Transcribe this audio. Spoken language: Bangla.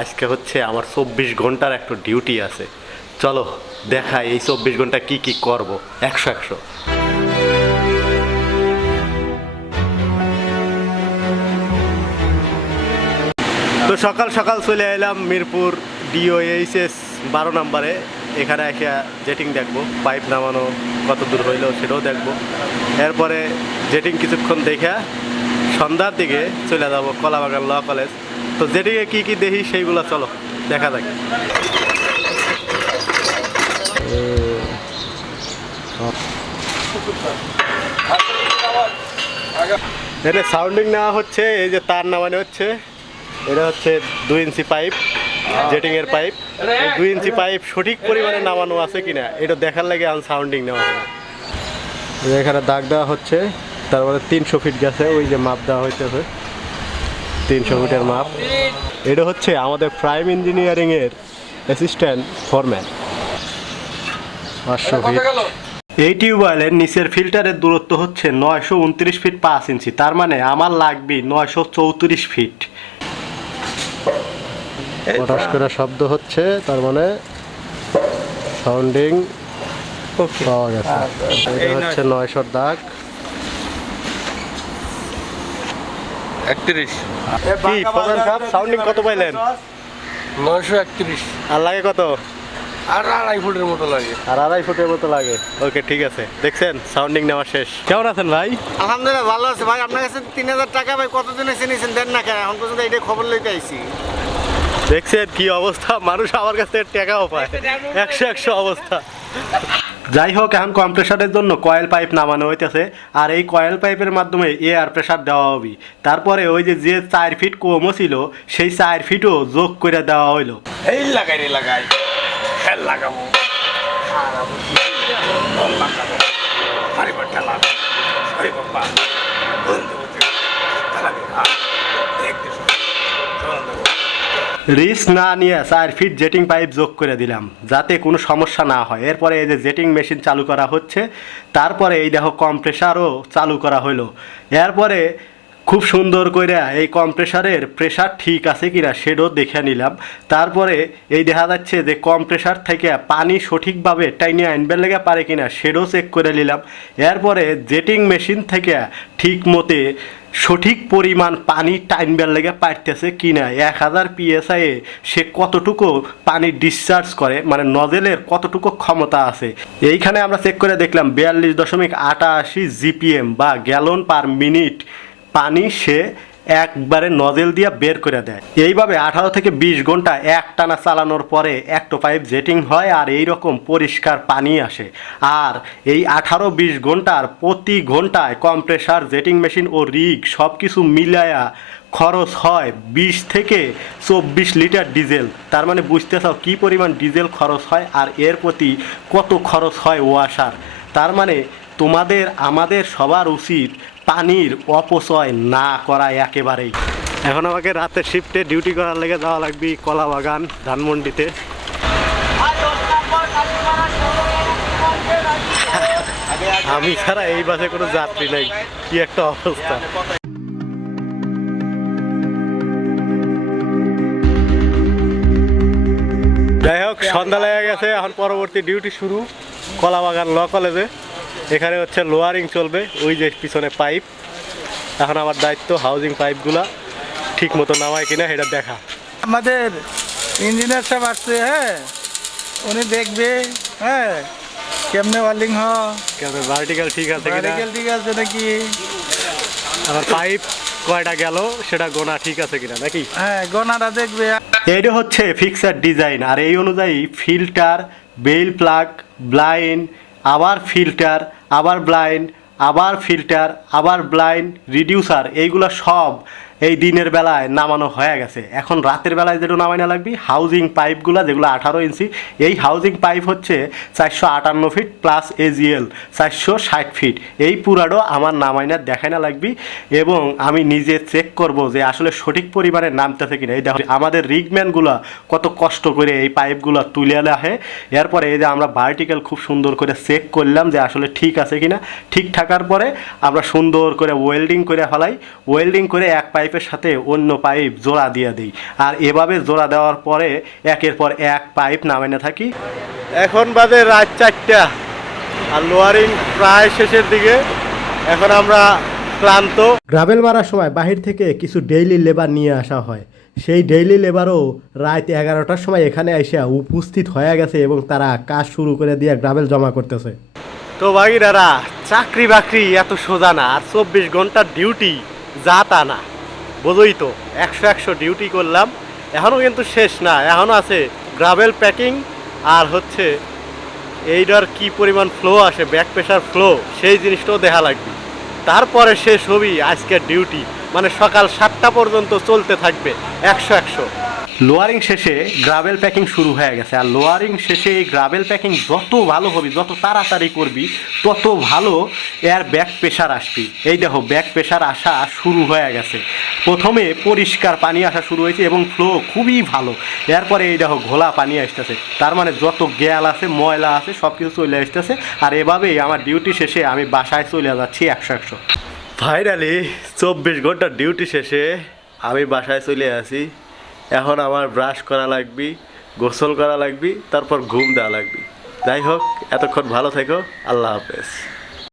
আজকে হচ্ছে আমার চব্বিশ ঘণ্টার একটা ডিউটি আছে। চলো দেখাই এই চব্বিশ ঘণ্টা কি কি করব। একশো একশো। তো সকাল সকাল চলে এলাম মিরপুর ডিওএইচএস বারো নম্বরে। এখানে এসে জেটিং দেখব পাইপ নামানো, কত দূর হইল সেটাও দেখব। এরপরে জেটিং কিছুক্ষণ দেখে সন্ধ্যার দিকে চলে যাব কলাবাগান ল কলেজ। তো জেটিংয়ে কী কী দেখি সেইগুলো চলো, দেখা যাক। এটা সাউন্ডিং নেওয়া হচ্ছে, এই যে তার নামানো হচ্ছে। এটা হচ্ছে দুই ইঞ্চি পাইপ জেটিং এর পাইপ। দুই ইঞ্চি পাইপ সঠিক পরিমাণে নামানো আছে কিনা, এটা দেখার লাগে আন সাউন্ডিং নেওয়া হবে। এখানে দাগ দেওয়া হচ্ছে, তারপরে তিনশো ফিট গেছে, ওই যে মাপ দেওয়া হইতেছে। তিনশো ফিটের মাপ। এটা হচ্ছে আমাদের প্রাইম ইঞ্জিনিয়ারিং এর অ্যাসিস্ট্যান্ট ফরম্যান পাঁচশো ফিট এই টিউবওয়েলের নিচের ফিল্টারের দূরত্ব হচ্ছে নয়শো উনত্রিশ ফিট পাঁচ ইঞ্চি। তার মানে আমার লাগবে নয়শো চৌত্রিশ ফিট পটাশ করে শব্দ হচ্ছে তার মানে সাউন্ডিং পাওয়া গেছে। এটা হচ্ছে নয়শোর দাগ। একত্রিশ। কি সাহেব সাউন্ডিং কত পাইলেন? নয়শো একত্রিশ। আর লাগে কত? আর আড়াই ফুটের মতো লাগে। আর আড়াই ফুটের মতো লাগে। ওকে ঠিক আছে। দেখছেন সাউন্ডিং নেওয়া শেষ। কেমন আছেন ভাই? আলহামদুলিল্লাহ ভালো আছে। ভাই আপনার কাছে তিন হাজার টাকা ভাই কতদিন এসে নিয়েছেন দেন না কেন এখন পর্যন্ত এটা খবর লইতে আইছি। দেখছেন কি অবস্থা? মানুষ আমার কাছে টাকাও পায়। একশো একশো অবস্থা। যাই হোক এখন কম্প্রেসারের জন্য কয়েল পাইপ নামানো হইতেছে। আর এই কয়েল পাইপের মাধ্যমে এয়ার প্রেশার দেওয়া হবে। তারপরে ওই যে যে চার ফিট কমও ছিল, সেই চার ফিটও যোগ করে দেওয়া হইল। এই লাগাই রে, লাগাই। লাগাবো। আরে বাবা বন্ধু চালাবি হ্যাঁ দেখতে রিস্ক না নিয়ে চার ফিট জেটিং পাইপ যোগ করে দিলাম, যাতে কোনো সমস্যা না হয়। এরপরে এই যে জেটিং মেশিন চালু করা হচ্ছে, তারপরে এই দেখো কম্প্রেসারও চালু করা হলো। এরপরে খুব সুন্দর করে এই কম্প্রেসারের প্রেসার ঠিক আছে কিনা সেটাও দেখে নিলাম। তারপরে এই দেখা যাচ্ছে যে কম্প্রেসার থেকে পানি সঠিকভাবে টাইনে আনবার লেগে পারে কিনা সেটাও চেক করে নিলাম। এরপরে জেটিং মেশিন থেকে ঠিক মতে সঠিক পরিমাণ পানি টাইনবার লেগে পাইতেছে কিনা, এক হাজার পিএসআইয়ে সে কতটুকু পানি ডিসচার্জ করে মানে নজেলের কতটুকু ক্ষমতা আছে। এইখানে আমরা চেক করে দেখলাম বিয়াল্লিশ দশমিক আটাশি জিপিএম বা গ্যালন পার মিনিট পানি সে একবারে নজেল দিয়ে বের করে দেয়। এইভাবে আঠারো থেকে বিশ ঘণ্টা এক টানা চালানোর পরে একটা পাইপ জেটিং হয় আর এই রকম পরিষ্কার পানি আসে। আর এই আঠারো বিশ ঘণ্টার প্রতি ঘন্টায় কম্প্রেসার জেটিং মেশিন ও রিগ সব কিছু মিলায়া খরচ হয় বিশ থেকে চব্বিশ লিটার ডিজেল। তার মানে বুঝতে চাও কী পরিমাণ ডিজেল খরচ হয় আর এর প্রতি কত খরচ হয় ওয়াসার তার মানে তোমাদের, আমাদের সবার উচিত পানির অপচয় না করা একেবারেই। এখন আমাকে রাতে শিফটে ডিউটি করার লেগে যাওয়া লাগবে কলা বাগান, ধানমন্ডিতে। আমি ছাড়া এই বাসে কোনো যাত্রী নাই। কি একটা অবস্থা। যাই হোক, সন্ধ্যা লেগে গেছে, এখন পরবর্তী ডিউটি শুরু কলাবাগান ল কলেজে। এখানে হচ্ছে লোয়ারিং চলবে ওই যে পিছনে পাইপ। এখন আমার দায়িত্ব হাউজিং পাইপগুলা ঠিক মতো নামায় কিনা সেটা দেখা। আমাদের ইঞ্জিনিয়ার সাহেব আসছে হ্যাঁ? উনি দেখবে হ্যাঁ? কেমনে ওয়ার্লিং হ কেমন ভার্টিক্যাল ঠিক আছে মেডিকেল ঠিক আছে নাকি? আমার পাইপ কয়টা গেল সেটা গোনা ঠিক আছে কিনা নাকি? হ্যাঁ গোনাটা দেখবে। এটা হচ্ছে ফিক্সার ডিজাইন আর এই অনুযায়ী ফিল্টার বেল প্লাগ ব্লাইন্ড আবার ফিল্টার আবার ব্লাইন্ড আবার ফিল্টার আবার ব্লাইন্ড রিডিউসার এইগুলো সব এই দিনের বেলায় নামানো হয়ে গেছে। এখন রাতের বেলায় যেটা নামানো লাগবে হাউজিং পাইপগুলো যেগুলো আঠারো ইঞ্চি এই হাউজিং পাইপ হচ্ছে চারশো আটান্ন ফিট প্লাস এজিএল চারশো ষাট ফিট এই পুরাডো আমার নামাইনা দেখায় না লাগবে এবং আমি নিজে চেক করব যে আসলে সঠিক পরিমাণে নামতেছে কিনা। এই দেখো, আমাদের রিগম্যানগুলো কত কষ্ট করে এই পাইপগুলো তুলে আহে। এরপরে এই যে আমরা ভার্টিক্যাল খুব সুন্দর করে চেক করলাম যে আসলে ঠিক আছে কিনা। ঠিক থাকার পরে আমরা সুন্দর করে ওয়েল্ডিং করে ফেলাই। ওয়েল্ডিং করে এক পাইপে পাইপের সাথে অন্য পাইপ জোড়া দিয়ে দিই। আর এভাবে জোড়া দেওয়ার পরে একের পর এক পাইপ নামাইনে থাকি। এখন বাজে রাত চারটা। আর লোয়ারিং প্রায় শেষের দিকে। এখন আমরা ক্লান্ত। গ্রাভেল মারার সময় বাহির থেকে কিছু ডেইলি লেবার নিয়ে আসা হয়। সেই ডেইলি লেবারও রাত এগারোটার সময় এখানে এসে উপস্থিত হয়ে গেছে এবং তারা কাজ শুরু করে দিয়ে গ্রাভেল জমা করতেছে। তো ভাগিরারা চাকরি বাকরি এত সোজা না। আর চব্বিশ ঘণ্টার ডিউটি যা তা না। বোঝোই তো। একশো একশো ডিউটি করলাম। এখনও কিন্তু শেষ না। এখনও আছে গ্রাভেল প্যাকিং আর হচ্ছে এইটার কি পরিমাণ ফ্লো আসে ব্যাক প্রেশার ফ্লো সেই জিনিসটাও দেখা লাগবে। তারপরে শেষ হবি আজকের ডিউটি মানে সকাল সাতটা পর্যন্ত চলতে থাকবে একশো একশো। লোয়ারিং শেষে গ্রাভেল প্যাকিং শুরু হয়ে গেছে। আর লোয়ারিং শেষে এই গ্রাভেল প্যাকিং যত ভালো হবে, যত তাড়াতাড়ি করবি, তত ভালো এর ব্যাক প্রেশার আসবি। এই দেখো ব্যাক প্রেশার আসা শুরু হয়ে গেছে। প্রথমে পরিষ্কার পানি আসা শুরু হয়েছে এবং ফ্লো খুবই ভালো। এরপরে এই দেখো, ঘোলা পানি আসতেছে। তার মানে যত গ্যাল আছে, ময়লা আছে সব কিছু চলে আসতেছে। আর এভাবেই আমার ডিউটি শেষে আমি বাসায় চলে যাচ্ছি একশো একশো। ফাইনালি চব্বিশ ঘণ্টার ডিউটি শেষে আমি বাসায় চলে আসি। এখন আমার ব্রাশ করা লাগবে, গোসল করা লাগবি, তারপর ঘুম দেওয়া লাগবে। যাই হোক, এতক্ষণ ভালো থেকো, আল্লাহ হাফেজ।